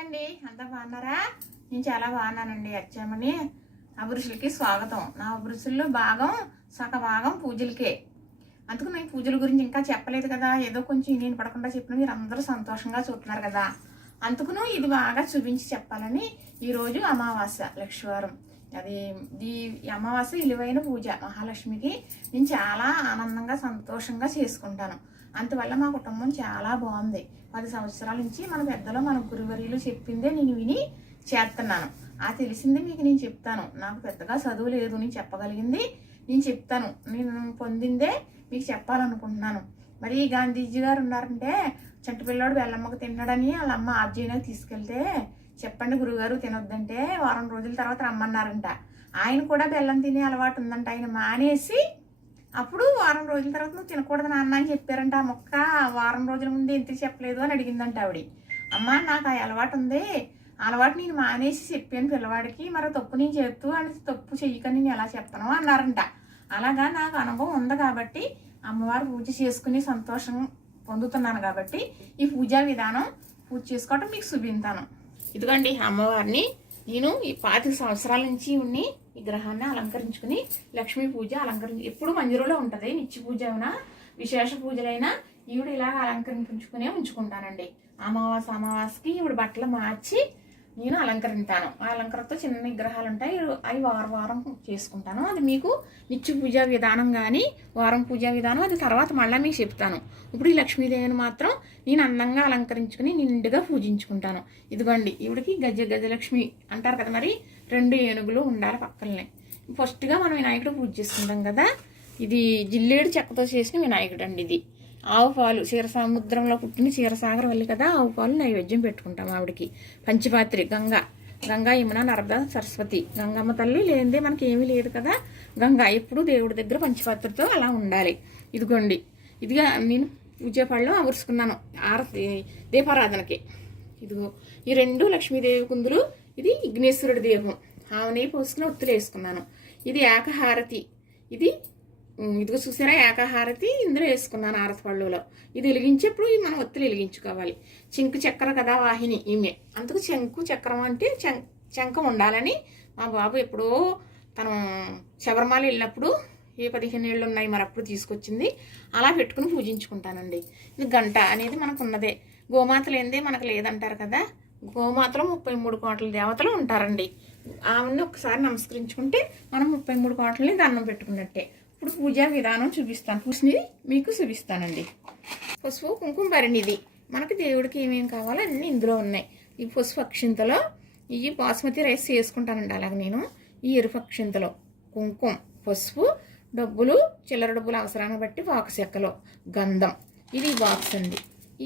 అండి, అంతా బాగున్నారా? నేను చాలా బాగున్నానండి. అచ్చామని అభిరుచులకి స్వాగతం. నా అభిరుచుల్లో సగ భాగం పూజలకే. అందుకు నేను పూజల గురించి ఇంకా చెప్పలేదు కదా, ఏదో కొంచెం నేను పడకుండా చెప్పిన మీరు అందరూ సంతోషంగా చూస్తున్నారు కదా, అందుకును ఇది బాగా చూపించి చెప్పాలని ఈరోజు అమావాస్య లక్ష్మీవారం. ఈ అమావాస్య విలువైన పూజ మహాలక్ష్మికి నేను చాలా ఆనందంగా సంతోషంగా చేసుకుంటాను. అందువల్ల మా కుటుంబం చాలా బాగుంది. 10 సంవత్సరాల నుంచి మన పెద్దలు మన గురువర్యులు చెప్పిందే నేను విని చేస్తున్నాను. ఆ తెలిసింది మీకు నేను చెప్తాను. నాకు పెద్దగా చదువు లేదు, నేను చెప్పగలిగింది నేను చెప్తాను. నేను పొందిందే మీకు చెప్పాలనుకుంటున్నాను. మరి గాంధీజీ గారు ఉన్నారంటే చంటిపిల్లాడు బెల్లమ్మకు తిన్నాడని వాళ్ళ అమ్మ ఆర్జీనకు తీసుకెళ్తే చెప్పండి గురుగారు తినొద్దంటే వారం రోజుల తర్వాత రమ్మన్నారంట. ఆయన కూడా బెల్లం తినే అలవాటు ఉందంట. ఆయన మానేసి అప్పుడు వారం రోజుల తర్వాత నువ్వు తినకూడదు నాన్న అని చెప్పారంట. ఆ మొక్క వారం రోజుల ముందు ఎందుకు చెప్పలేదు అని అడిగిందంట ఆవిడ. అమ్మ నాకు ఆ అలవాటు ఉంది, అలవాటు నేను మానేసి చెప్పాను పిల్లవాడికి, మరి తప్పు నేను చేస్తూ అని తప్పు చెయ్యకని నేను ఎలా చెప్తాను అన్నారంట. అలాగా నాకు అనుభవం ఉంది కాబట్టి అమ్మవారు పూజ చేసుకుని సంతోషం పొందుతున్నాను కాబట్టి ఈ పూజా విధానం పూజ చేసుకోవటం మీకు చూపిస్తాను. ఇదిగోండి అమ్మవారిని నేను ఈ 25 సంవత్సరాల నుంచి ఉన్ని ఈ గ్రహాన్ని అలంకరించుకుని లక్ష్మీ పూజ ఎప్పుడు మంజురులో ఉంటుంది. నిత్య పూజ అయినా విశేష పూజలైనా ఈవిడ ఇలాగ అలంకరించుకునే ఉంచుకుంటానండి. అమావాస్యకి ఈవిడ బట్టలు మార్చి నేను అలంకరిస్తాను. ఆ అలంకరణతో చిన్న విగ్రహాలు ఉంటాయి, అవి వారం చేసుకుంటాను. అది మీకు నిత్య పూజా విధానం కానీ వారం పూజా విధానం అది తర్వాత మళ్ళీ మీకు చెప్తాను. ఇప్పుడు ఈ లక్ష్మీదేవిని మాత్రం నేను అందంగా అలంకరించుకుని నిండుగా పూజించుకుంటాను. ఇదిగోండి ఈవిడికి గజలక్ష్మి అంటారు కదా, మరి 2 ఏనుగులు ఉండాలి పక్కనే. ఫస్ట్గా మనం వినాయకుడు పూజ చేసుకుంటాం కదా, ఇది జిల్లేడు చెక్కతో చేసిన వినాయకుడు అండి. ఇది ఆవు పాలు, క్షీరసముద్రంలో పుట్టిన క్షీరసాగర్ వల్లి కదా, ఆవు పాలు నైవేద్యం పెట్టుకుంటాం ఆవిడకి. పంచపాత్రి గంగా యమున నర్మదా సరస్వతి, గంగమ్మ తల్లి లేనిదే మనకి ఏమీ లేదు కదా. గంగా ఎప్పుడు దేవుడి దగ్గర పంచపాత్రతో అలా ఉండాలి. ఇదిగోండి ఇదిగా నేను పూజ పళ్ళు అమర్చుకున్నాను దీపారాధనకి. ఇదిగో ఈ 2 లక్ష్మీదేవి కుందులు, ఇది విఘ్నేశ్వరుడి దీపం. ఆవుని పోసుకుని ఒత్తులు వేసుకున్నాను. ఇది ఏకహారతి, ఇదిగో చూసారా ఏకహారతి ఇందులో వేసుకున్నాను హారతి పళ్ళులో. ఇది వెలిగించేప్పుడు మనం ఒత్తులు వెలిగించుకోవాలి. చెంకు చక్కెర కదా వాహిని ఈమె, అందుకు చెంకు చక్రం అంటే చెంక ఉండాలని మా బాబు ఎప్పుడో తను శబరిమల వెళ్ళినప్పుడు 15 ఏళ్ళు ఉన్నాయి మరి అప్పుడు తీసుకొచ్చింది. అలా పెట్టుకుని పూజించుకుంటానండి. ఇది గంట అనేది మనకు ఉన్నదే, గోమాత లేనిదే మనకు లేదంటారు కదా. గోమాతలో 33 కోట్ల దేవతలు ఉంటారండి. ఆమెను ఒకసారి నమస్కరించుకుంటే మనం 33 కోట్లని దండం పెట్టుకున్నట్టే. ఇప్పుడు పూజా విధానం చూపిస్తాను, పూసినది మీకు చూపిస్తానండి. పసుపు కుంకుమ భరణిది మనకి దేవుడికి ఏమేమి కావాలో అన్నీ ఇందులో ఉన్నాయి. ఈ పసుపు అక్షింతలో ఈ బాస్మతి రైస్ చేసుకుంటానండి. అలాగే నేను ఈ ఎరుపు అక్షింతలో కుంకుమ, పసుపు, డబ్బులు, చిల్లర డబ్బులు అవసరాన్ని బట్టి వాకు చెక్కలో గంధం, ఇది బాక్స్ అండి.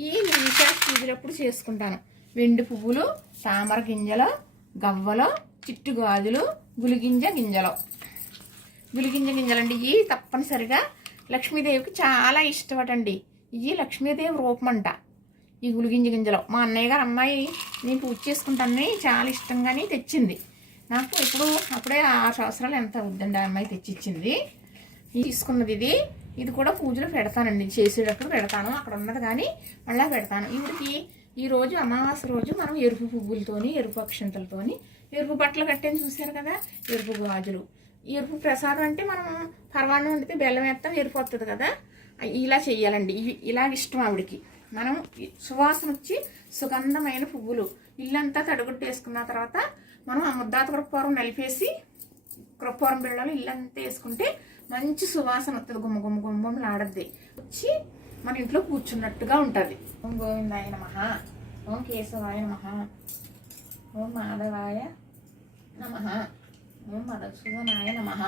ఈ విశేష పూజలప్పుడు చేసుకుంటాను. వెండి పువ్వులు, తామర గింజలు, గవ్వలు, చిట్టు గాజులు, గులిగింజ గింజలండి. ఇవి తప్పనిసరిగా లక్ష్మీదేవికి చాలా ఇష్టమటండి. ఇవి లక్ష్మీదేవి రూపమంట ఈ గులిగింజ గింజలు. మా అన్నయ్య గారు అమ్మాయి నేను పూజ చేసుకుంటానని చాలా ఇష్టంగానే తెచ్చింది నాకు. అప్పుడే 6 సంవత్సరాలు ఎంత అవుద్దండి ఆ అమ్మాయి తెచ్చిచ్చింది. తీసుకున్నది ఇది కూడా పూజలో పెడతానండి, చేసేటప్పుడు పెడతాను. అక్కడ ఉన్నది కానీ మళ్ళీ పెడతాను. ఈవిడికి ఈరోజు అమావాస్య రోజు మనం ఎరుపు పువ్వులతోని, ఎరుపు అక్షంతలతోని, ఎరుపు బట్టలు కట్టేని చూశారు కదా, ఎరుపు గాజులు. ఎరుపు ప్రసాదం అంటే మనం పరమాన్నం వండితే బెల్లం వేస్తాం, ఎరుపు వస్తుంది కదా, ఇలా చెయ్యాలండి. ఇలా ఇష్టం ఆవిడికి. మనం సువాసన వచ్చి సుగంధమైన పువ్వులు ఇల్లంతా తడుగుట్టు వేసుకున్న తర్వాత మనం ఆ ముద్దాత కృప్పూరం నలిపేసి కృప్పూరం బిళ్ళలు ఇల్లంతా వేసుకుంటే మంచి సువాసన వస్తుంది. గుమ్మలు ఆడద్ది వచ్చి మన ఇంట్లో కూర్చున్నట్టుగా ఉంటుంది. ఓం గోవిందాయ నమః, ఓం కేశవాయ నమః, ఓం మాధవాయ నమః, ఓం మధుసూదనాయ నమః.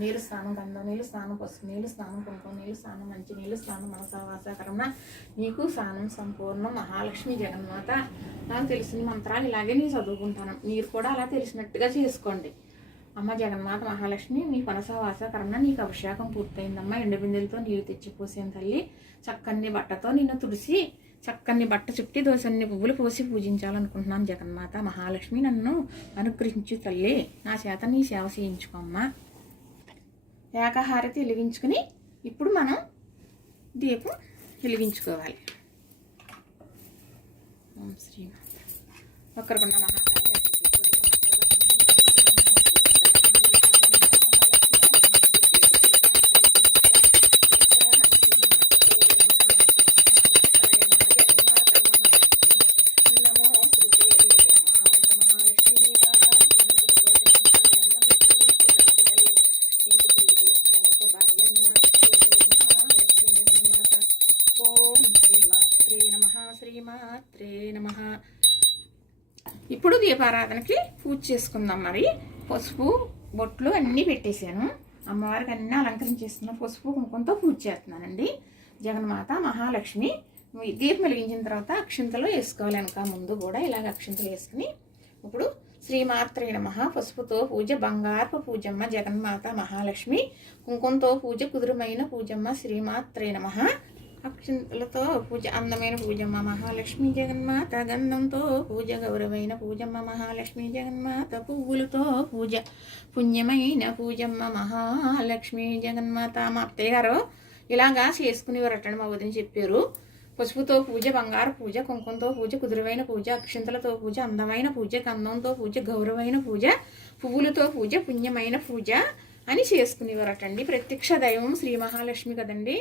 నీళ్ళు స్నానం, గంధం నీళ్ళు స్నానం, పసుపు నీళ్ళు స్నానం, కుంకుమ నీళ్ళు స్నానం, మంచి నీళ్ళు స్నానం, మనసావాసకరణ నీకు స్నానం సంపూర్ణం. మహాలక్ష్మి జగన్మాత నాకు తెలిసిన మంత్రాలు ఇలాగే నేను చదువుకుంటాను. మీరు కూడా అలా తెలిసినట్టుగా చేసుకోండి. అమ్మ జగన్మాత మహాలక్ష్మి నీ పనసవాసకరణ నీకు అభిషేకం పూర్తయిందమ్మా. ఎండు బిందెలతో నీరు తెచ్చిపోసిన తల్లి, చక్కని బట్టతో నిన్ను తుడిసి చక్కని బట్ట చుట్టి దోసన్ని పువ్వులు పోసి పూజించాలనుకుంటున్నాను. జగన్మాత మహాలక్ష్మి నన్ను అనుగ్రహించు తల్లి, నా చేత నీ సేవ చేయించుకోమ్మా. ఏకహారతి వెలిగించుకుని ఇప్పుడు మనం దీపం వెలిగించుకోవాలి. శ్రీమాత్రే వక్రకుండ మహాకాయ శ్రీమాత్రే నమః. ఇప్పుడు దీపారాధనకి పూజ చేసుకుందాం. మరి పసుపు బొట్లు అన్నీ పెట్టేశాను. అమ్మవారికి అన్నీ అలంకరించేస్తున్నాను. పసుపు కుంకుమతో పూజ చేస్తున్నానండి. జగన్మాత మహాలక్ష్మి దీపం వెలిగించిన తర్వాత అక్షింతలు వేసుకోవాలి. వెనక ముందు కూడా ఇలాగ అక్షింతలు వేసుకుని ఇప్పుడు శ్రీమాత్రే నమః. పసుపుతో పూజ బంగారపు పూజమ్మ జగన్మాత మహాలక్ష్మి. కుంకుమతో పూజ కుదురుమైన పూజమ్మ శ్రీమాత్రే నమః. అక్షింతలతో పూజ అందమైన పూజమ్మ మహాలక్ష్మి జగన్మాత. గంధంతో పూజ గౌరవమైన పూజమ్మ మహాలక్ష్మి జగన్మాత. పువ్వులతో పూజ పుణ్యమైన పూజమ్మ మహాలక్ష్మి జగన్మాత. మా అత్తయ్య గారు ఇలాగా చేసుకునేవారటండి. మా వదిన చెప్పారు. పసుపుతో పూజ బంగారు పూజ, కుంకుమతో పూజ కుదురువైన పూజ, అక్షింతలతో పూజ అందమైన పూజ, గంధంతో పూజ గౌరవమైన పూజ, పువ్వులతో పూజ పుణ్యమైన పూజ అని చేసుకునేవారటండి. ప్రత్యక్ష దైవం శ్రీ మహాలక్ష్మి కదండి.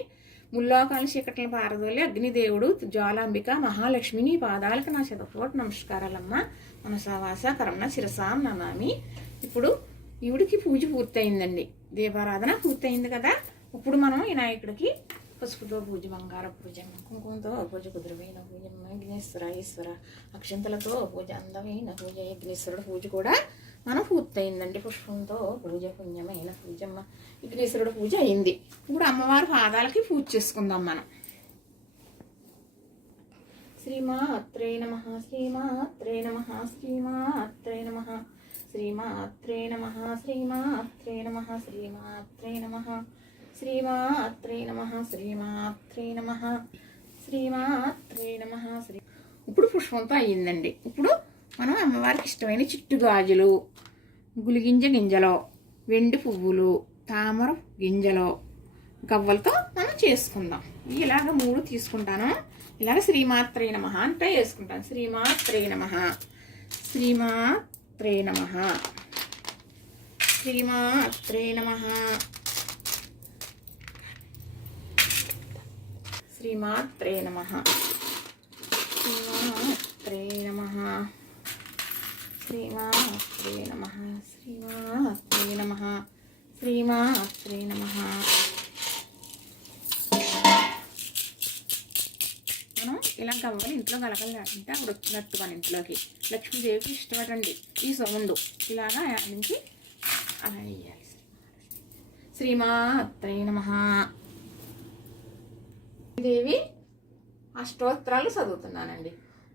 ముల్లోకాల చీకట్లను పారదోలి అగ్నిదేవుడు జ్వాలాంబిక మహాలక్ష్మిని పాదాలకు నా శతకోటి నమస్కారాలమ్మ. మనసావాస కరమ్న శిరసాం నమామి. ఇప్పుడు ఈవిడికి పూజ పూర్తయిందండి. దీపారాధన పూర్తయింది కదా. ఇప్పుడు మనం వినాయకుడికి పసుపుతో పూజ బంగార పూజ, కుంకుమతో పూజ కుదురువైన పూజ, విఘ్నేశ్వర ఈశ్వర అక్షంతలతో పూజ అందమైన పూజ, విఘ్నేశ్వరుడు పూజ కూడా మనం పూర్తయిందండి. పుష్పంతో పూజ పుణ్యమైన పూజమ్మ విఘ్నేశ్వరుడు పూజ అయింది. ఇప్పుడు అమ్మవారి పాదాలకి పూజ చేసుకుందాం మనం. శ్రీమాత్రే నమః శ్రీమాత్రే నమః శ్రీమాత్రే నమః శ్రీమాత్రే నమః శ్రీమాత్రే నమః శ్రీమాత్రే నమః శ్రీమాత్రే నమః శ్రీమాత్రే నమః శ్రీమాత్రే నమః శ్రీ. ఇప్పుడు పుష్పంతో అయ్యిందండి. ఇప్పుడు మనం అమ్మవారికి ఇష్టమైన చిట్టు గాజులు, గులిగింజ గింజలో, వెండి పువ్వులు, తామర గింజలో, గవ్వలతో మనం చేసుకుందాం. ఇలాగ 3 తీసుకుంటాను. ఇలాగ శ్రీమాత్రే నమః అంటే వేసుకుంటాను. శ్రీమాత్రే నమః శ్రీమాత్రే నమః శ్రీమాత్రే నమః శ్రీమాత్రే నమః శ్రీమాత్రే నమః శ్రీమాత్రే నమః శ్రీమాత్రే నమః శ్రీమాత్రే నమః. మనం ఇలా గవ్వలు ఇంట్లో గలగలాడుతుంటే అప్పుడు వచ్చినట్టు మన ఇంట్లోకి లక్ష్మీదేవికి ఇష్టపడండి. ఈ సౌండ్ ఇలాగా నుంచి అలా వేయాలి. శ్రీమాత్రే నమః. దేవి అష్టోత్తరాలు చదువుతున్నానండి.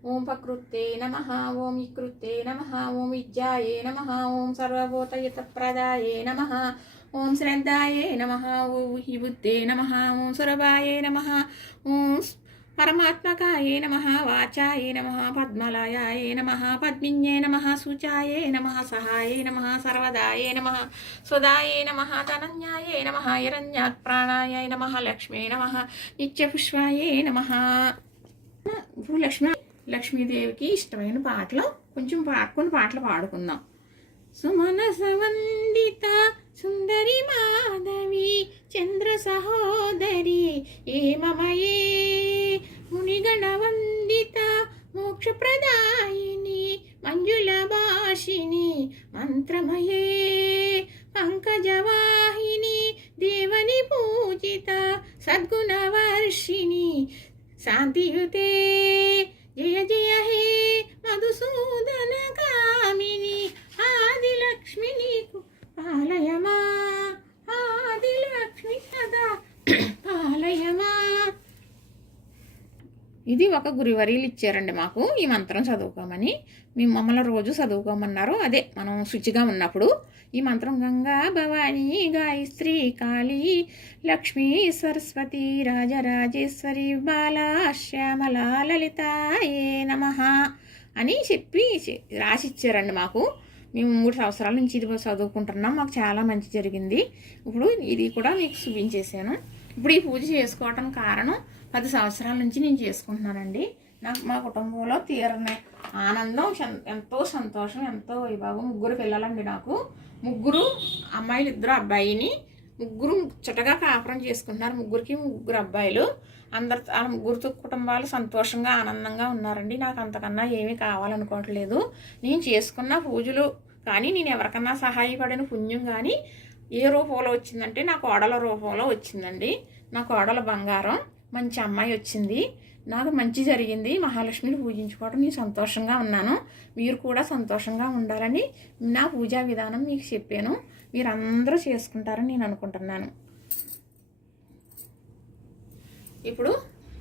ఓం ప్రకృతే నమః, ఓం వికృతే నమః, ఓం విద్యాయే నమః, ఓం సర్వభూతహిత ప్రదాయే నమః, ఓం శ్రద్ధాయే నమః, ఓం విబుద్ధే నమః, ఓం సురభాయే నమః, ఓం పరమాత్మకాయే నమః, వాచాయే నమః, పద్మలయాయే నమః, పద్మిన్యే నమః, శుచాయే నమః, సహాయే నమః, సర్వదాయే నమః, సుదాయే నమః, ధనన్యాయే నమః, హిరణ్యాత్ప్రాణాయ నమః, లక్ష్మీ నమః, నిత్యపుష్పాయే నమః. ఇప్పుడు లక్ష్మీదేవికి ఇష్టమైన పాటలు కొంచెం కొన్ని పాటలు పాడుకుందాం. సుమనస వందిత సుందరి మాధవి చంద్ర సహోదరి ఏమమయే మునిగణ వందిత మోక్షప్రదాయిని మంజుల భాషిని మంత్రమయే పంకజవాహిని దేవని పూజిత సద్గుణవర్షిణి శాంతియుతే జయ జయ హే మధుసూదన కామిని ఆదిలక్ష్మి నీకు పాలయమా ఆదిలక్ష్మి సదా పాలయమా. ఇది ఒక గురువర్యులు ఇచ్చారండి మాకు ఈ మంత్రం చదువుకోమని. మేము మమ్మల్ని రోజు చదువుకోమన్నారు. అదే మనం శుచిగా ఉన్నప్పుడు ఈ మంత్రం గంగా భవానీ గాయత్రి కాళీ లక్ష్మీ సరస్వతి రాజరాజేశ్వరి బాలా శ్యామల లలితాయే నమః అని చెప్పి రాసిచ్చారండి మాకు. మేము 3 సంవత్సరాల నుంచి ఇది చదువుకుంటున్నాం. మాకు చాలా మంచి జరిగింది. ఇప్పుడు ఇది కూడా మీకు చూపించేశాను. ఇప్పుడు ఈ పూజ చేసుకోవటం కారణం 10 సంవత్సరాల నుంచి నేను చేసుకుంటున్నానండి. నాకు మా కుటుంబంలో తీరని ఆనందం, ఎంతో సంతోషం, ఎంతో వైభవం. 3 పిల్లలండి నాకు. 3 అమ్మాయిలు, 2 అబ్బాయిని. 3 చుట్టగా కాపురం చేసుకుంటున్నారు. 3కి 3 అబ్బాయిలు. అందరు 3 కుటుంబాలు సంతోషంగా ఆనందంగా ఉన్నారండి. నాకు అంతకన్నా ఏమీ కావాలనుకోవట్లేదు. నేను చేసుకున్న పూజలు కానీ, నేను ఎవరికన్నా సహాయపడిన పుణ్యం కానీ ఏ రూపంలో వచ్చిందంటే నా కోడల రూపంలో వచ్చిందండి. నా కోడల బంగారం, మంచి అమ్మాయి వచ్చింది. నాకు మంచి జరిగింది. మహాలక్ష్మిని పూజించుకోవడం నేను సంతోషంగా ఉన్నాను. మీరు కూడా సంతోషంగా ఉండాలని నా పూజా విధానం మీకు చెప్పాను. మీరు అందరూ చేసుకుంటారని నేను అనుకుంటున్నాను. ఇప్పుడు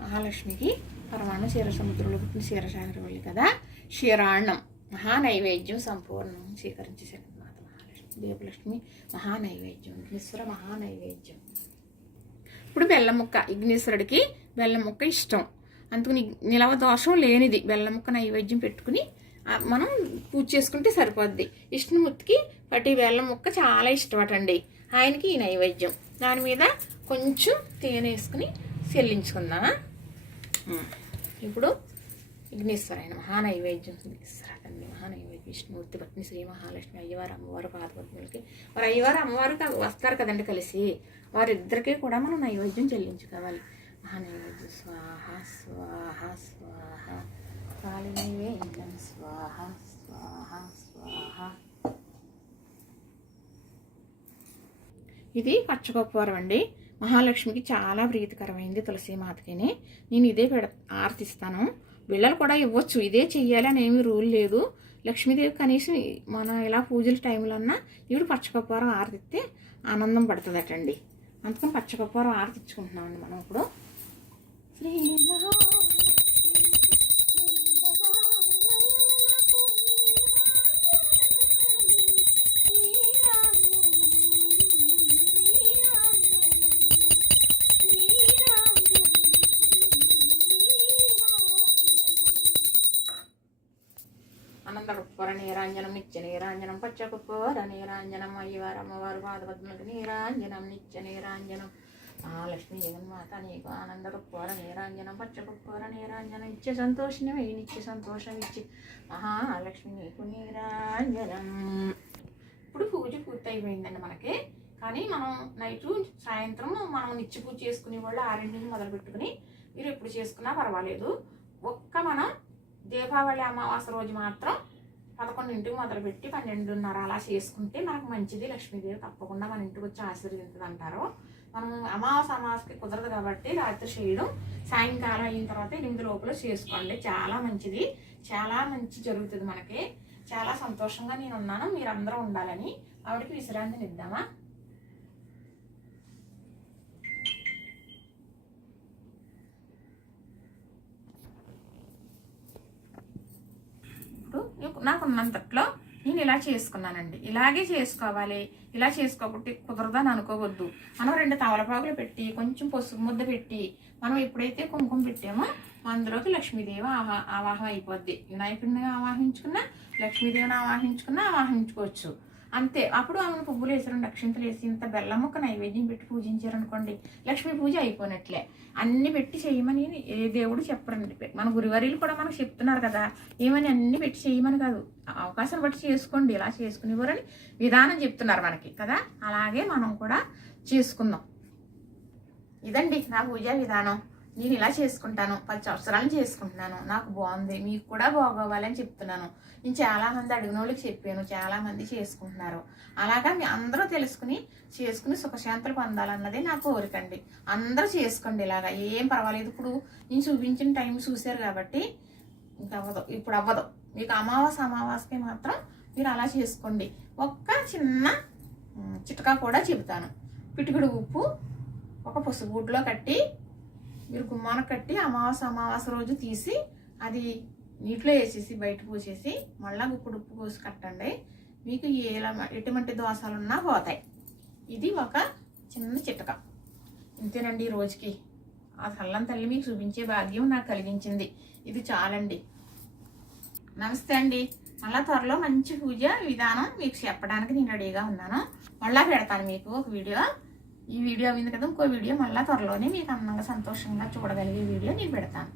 మహాలక్ష్మికి పరమాణ క్షీరసముద్రంలో పుట్టిన క్షీరసాగరవల్లి కదా, క్షీరాన్నం మహానైవేద్యం సంపూర్ణం స్వీకరించేసాను. మాత మహాలక్ష్మి, దీపలక్ష్మి మహానైవేద్యం, విఘ్నేశ్వర మహానైవేద్యం. ఇప్పుడు బెల్లం ముక్క, విఘ్నేశ్వరుడికి బెల్లం ముక్క ఇష్టం. అందుకని నిలవ దోషం లేనిది బెల్లం ముక్క నైవేద్యం పెట్టుకుని మనం పూజ చేసుకుంటే సరిపోద్ది. విష్ణుమూర్తికి పట్టి బెల్లం ముక్క చాలా ఇష్టమటండి. ఆయనకి ఈ నైవేద్యం. దాని మీద కొంచెం తేనె వేసుకుని చెల్లించుకుందామా. ఇప్పుడు విఘ్నేశ్వర ఆయన మహానైవేద్యం, విఘ్నేశ్వర తండ్రి మహానైవేద్యం, విష్ణుమూర్తి పట్టిన శ్రీ మహాలక్ష్మి, అయ్యవారు అమ్మవారు పాదపద్మలకి, మరి అయ్యవారు అమ్మవారు వస్తారు కదండి కలిసి, వారిద్దరికీ కూడా మనం నైవేద్యం చెల్లించుకోవాలి. మహానైవేద్యం స్వాహ స్వాహ స్వాహ, కాళీ నైవేద్యం స్వాహ స్వాహ స్వాహ. ఇది పచ్చగొప్పవరం అండి. మహాలక్ష్మికి చాలా ప్రీతికరమైంది. తులసీమాతకిని నేను ఇదే ఆర్తిస్తాను. బిళ్ళలు కూడా ఇవ్వచ్చు, ఇదే చెయ్యాలి అని ఏమీ రూల్ లేదు. లక్ష్మీదేవి కనీసం మన ఇలా పూజల టైంలో అన్నా ఇప్పుడు పచ్చకప్పూరం ఆరతిస్తే ఆనందం పడుతుందటండి. అందుకని పచ్చకప్పూరం ఆరతిచ్చుకుంటున్నామండి మనం ఇప్పుడు. శ్రీ అనంతరపుర నీరాంజనం నిత్య నీరాంజనం, పచ్చకప్పూర నీరాంజనం, అయ్యవారు అమ్మవారు పాదపద్మలకు నీరాంజనం నిత్య నీరాంజనం. మహాలక్ష్మి జగన్మాత నీకు ఆనందకప్పూర నీరాంజనం, పచ్చకప్పూర నీరాంజనం, నిత్య సంతోషినమే నిత్య సంతోషం ఇచ్చి మహాలక్ష్మి నీకు నీరాంజనం. ఇప్పుడు పూజ పూర్తి అయిపోయిందండి మనకి. కానీ మనం నైటు సాయంత్రం మనం నిత్య పూజ చేసుకునే వాళ్ళు 6 మొదలు పెట్టుకుని మీరు ఎప్పుడు చేసుకున్నా పర్వాలేదు. మనం దీపావళి అమావాస్య రోజు మాత్రం 11 మొదలుపెట్టి 12:30 అలా చేసుకుంటే మనకు మంచిది. లక్ష్మీదేవి తప్పకుండా మన ఇంటికి వచ్చి ఆశీర్వదించదు అంటారు. మనం అమావాస్యకి కుదరదు కాబట్టి రాత్రి చేయడం, సాయంకాలం అయిన తర్వాత 8 లోపల చేసుకోండి. చాలా మంచిది, చాలా మంచి జరుగుతుంది మనకి. చాలా సంతోషంగా నేను ఉన్నాను. మీరందరూ ఉండాలని ఆవిడకి విశ్రాంతిని ఇద్దామా. నాకున్నంతట్లో నేను ఇలా చేసుకున్నానండి. ఇలాగే చేసుకోవాలి. ఇలా చేసుకోకపోతే కుదరదని అనుకోవద్దు. మనం 2 తమలపాకులు పెట్టి కొంచెం పసుపు ముద్ద పెట్టి మనం ఎప్పుడైతే కుంకుమ పెట్టామో అందులోకి లక్ష్మీదేవి ఆవాహం అయిపోద్ది. వినాయకుడిని ఆవాహించుకున్నా, లక్ష్మీదేవిని ఆవాహించుకోవచ్చు అంతే. అప్పుడు ఆమెను పువ్వులు వేసి 2 అక్షింతలు వేసి ఇంత బెల్లం ముక్క నైవేద్యం పెట్టి పూజించారనుకోండి, లక్ష్మీ పూజ అయిపోయినట్లే. అన్ని పెట్టి చేయమని ఏ దేవుడు చెప్పరండి. మన గురువారీలు కూడా మనకు చెప్తున్నారు కదా, ఏమని అన్ని పెట్టి చేయమని కాదు, అవకాశం బట్టి చేసుకోండి. ఇలా చేసుకునేవారని విధానం చెప్తున్నారు మనకి కదా. అలాగే మనం కూడా చేసుకుందాం. ఇదండి నా పూజా విధానం. నేను ఇలా చేసుకుంటాను, 10 సంవత్సరాలు చేసుకుంటున్నాను. నాకు బాగుంది, మీకు కూడా బాగోవాలని చెప్తున్నాను. నేను చాలామంది అడిగిన వాళ్ళకి చెప్పాను, చాలామంది చేసుకుంటున్నారు. అలాగా మీ అందరూ చేసుకుని సుఖశాంతులు పొందాలన్నదే నా కోరికండి. అందరూ చేసుకోండి ఇలాగా, ఏం పర్వాలేదు. ఇప్పుడు నేను చూపించిన టైం చూశారు కాబట్టి ఇంకా ఇప్పుడు అవ్వదు మీకు. అమావాస్యకి మాత్రం మీరు అలా చేసుకోండి. ఒక్క చిన్న చిట్కా కూడా చెబుతాను. పిటికుడు ఉప్పు ఒక పసుపు గుడ్లో కట్టి మీరు గుమ్మానికి కట్టి అమావాస్య రోజు తీసి అది నీటిలో వేసేసి బయట పోసేసి మళ్ళీ గుప్పుడు ఉప్పు పోసి కట్టండి. మీకు ఎటువంటి దోషాలున్నా పోతాయి. ఇది ఒక చిన్న చిట్కా. ఇంతేనండి ఈ రోజుకి. ఆ చల్లని తల్లి మీకు చూపించే భాగ్యం నాకు కలిగించింది. ఇది చాలండి. నమస్తే అండి. మళ్ళీ త్వరలో మంచి పూజ విధానం మీకు చెప్పడానికి నేను రెడీగా ఉన్నాను. మళ్ళీ పెడతాను మీకు ఒక వీడియో. ఈ వీడియో అయింది కదా, ఇంకో వీడియో మళ్ళీ త్వరలోనే మీకు అందంగా సంతోషంగా చూడగలిగే వీడియో నేను పెడతాను.